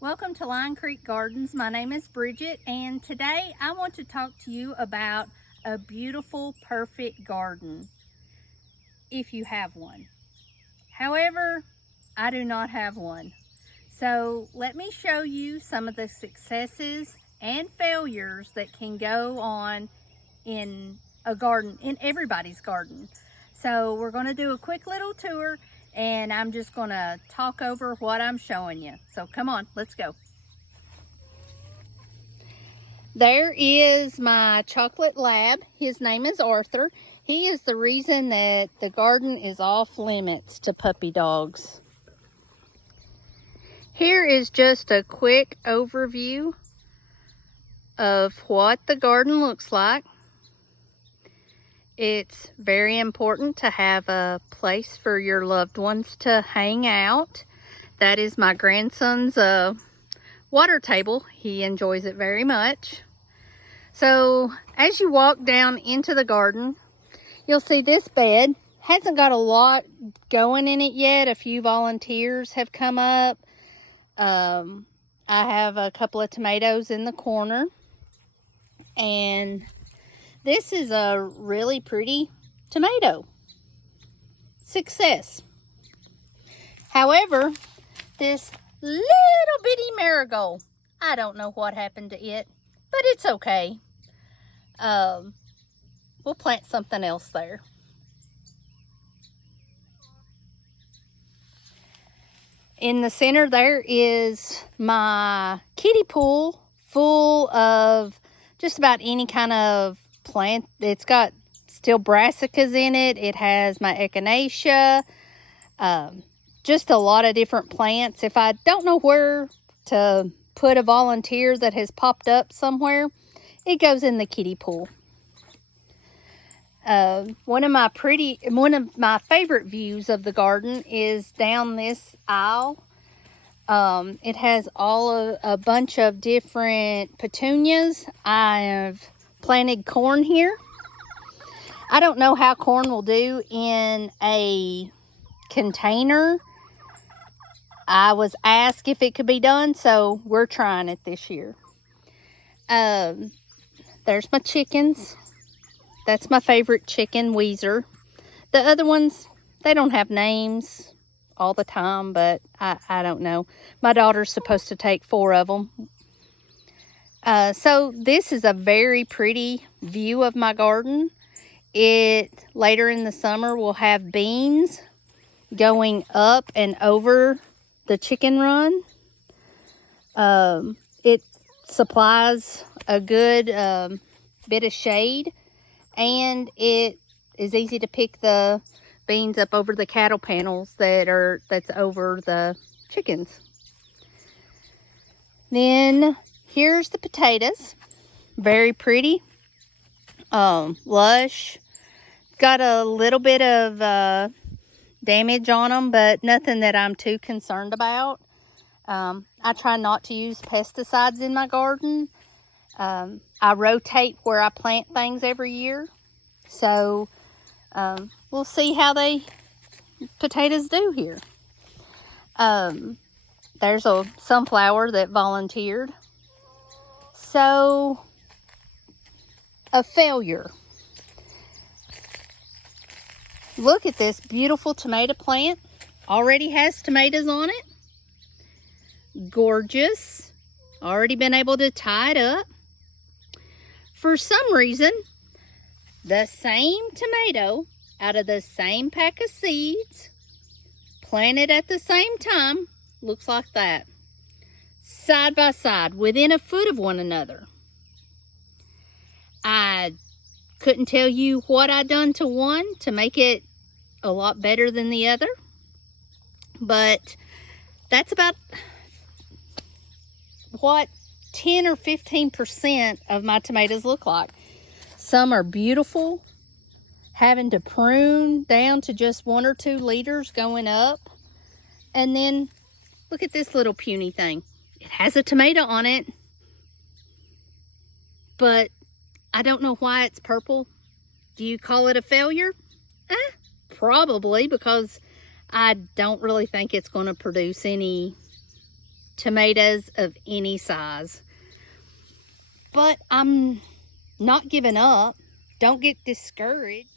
Welcome to Lion Creek Gardens. My name is Bridget, and today I want to talk to you about a beautiful, perfect garden, if you have one. However, I do not have one. So let me show you some of the successes and failures that can go on in a garden, in everybody's garden. So we're going to do a quick little tour, and I'm just going to talk over what I'm showing you. So come on, let's go. There is my chocolate lab. His name is Arthur. He is the reason that the garden is off limits to puppy dogs. Here is just a quick overview of what the garden looks like. It's very important to have a place for your loved ones to hang out. That is my grandson's water table. He enjoys it very much. So as you walk down into the garden, you'll see this bed hasn't got a lot going in it yet. A few volunteers have come up. I have a couple of tomatoes in the corner, and this is a really pretty tomato. Success. However, this little bitty marigold, I don't know what happened to it, but it's okay. We'll plant something else there. In the center there is my kiddie pool full of just about any kind of plant. It's got still brassicas in it. It has my echinacea, just a lot of different plants. If I don't know where to put a volunteer that has popped up somewhere, it goes in the kiddie pool. One of my favorite views of the garden is down this aisle. It has a bunch of different petunias. I have planted corn here. I don't know how corn will do in a container. I was asked if it could be done, so we're trying it this year. There's my chickens. That's my favorite chicken, Weezer. The other ones, they don't have names all the time, but I don't know. My daughter's supposed to take 4 of them. So this is a very pretty view of my garden. Later in the summer will have beans going up and over the chicken run. It supplies a good bit of shade, and it is easy to pick the beans up over the cattle panels that's over the chickens. Then here's the potatoes. Very pretty, lush. Got a little bit of damage on them, but nothing that I'm too concerned about. I try not to use pesticides in my garden. I rotate where I plant things every year. So we'll see how potatoes do here. There's a sunflower that volunteered. So, a failure. Look at this beautiful tomato plant. Already has tomatoes on it. Gorgeous. Already been able to tie it up. For some reason, the same tomato out of the same pack of seeds, planted at the same time, looks like that. Side by side, within a foot of one another. I couldn't tell you what I done to one to make it a lot better than the other, but that's about what 10 or 15% of my tomatoes look like. Some are beautiful, having to prune down to just 1 or 2 leaders going up. And then look at this little puny thing. It has a tomato on it, but I don't know why it's purple. Do you call it a failure? Probably, because I don't really think it's going to produce any tomatoes of any size. But I'm not giving up. Don't get discouraged.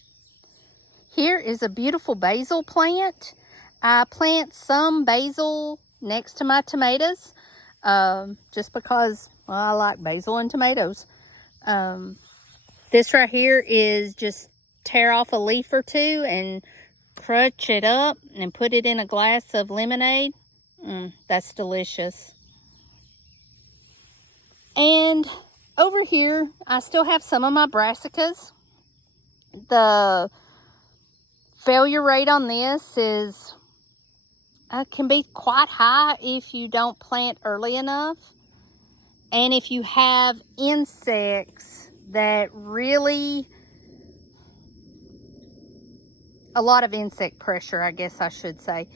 Here is a beautiful basil plant. I plant some basil next to my tomatoes just because, well, I like basil and tomatoes. This right here is just tear off a leaf or two and crunch it up and put it in a glass of lemonade. That's delicious. And over here, I still have some of my brassicas. The failure rate on this is can be quite high if you don't plant early enough. And if you have insects that really, a lot of insect pressure, I guess I should say.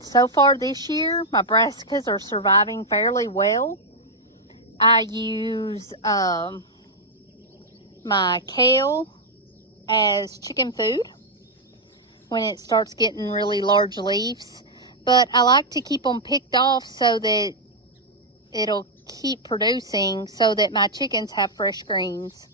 So far this year, my brassicas are surviving fairly well. I use my kale as chicken food when it starts getting really large leaves. But I like to keep them picked off so that it'll keep producing so that my chickens have fresh greens.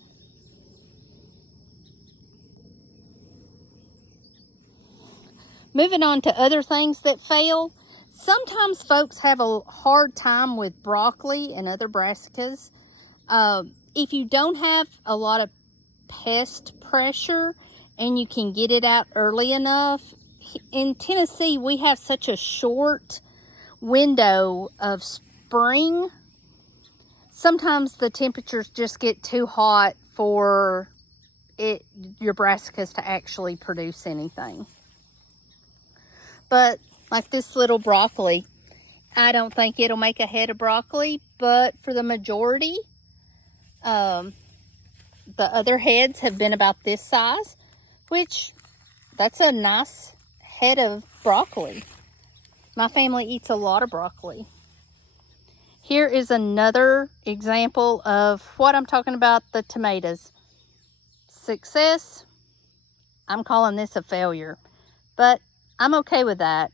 Moving on to other things that fail. Sometimes folks have a hard time with broccoli and other brassicas. If you don't have a lot of pest pressure and you can get it out early enough, in Tennessee we have such a short window of spring. Sometimes the temperatures just get too hot for your brassicas to actually produce anything. But like this little broccoli, I don't think it'll make a head of broccoli, but for the majority, the other heads have been about this size, which that's a nice head of broccoli. My family eats a lot of broccoli. Here is another example of what I'm talking about, the tomatoes. Success, I'm calling this a failure, but I'm okay with that.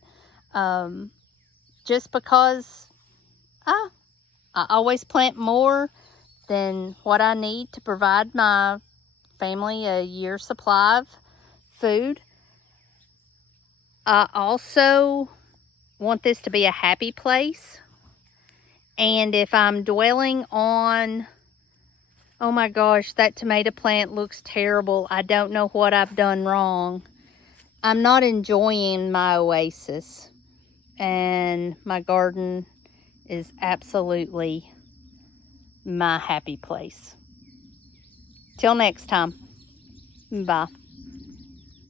Just because I always plant more than what I need to provide my family a year's supply of food. I also want this to be a happy place. And if I'm dwelling on, oh my gosh, that tomato plant looks terrible, I don't know what I've done wrong, I'm not enjoying my oasis. And my garden is absolutely my happy place. Till next time. Bye.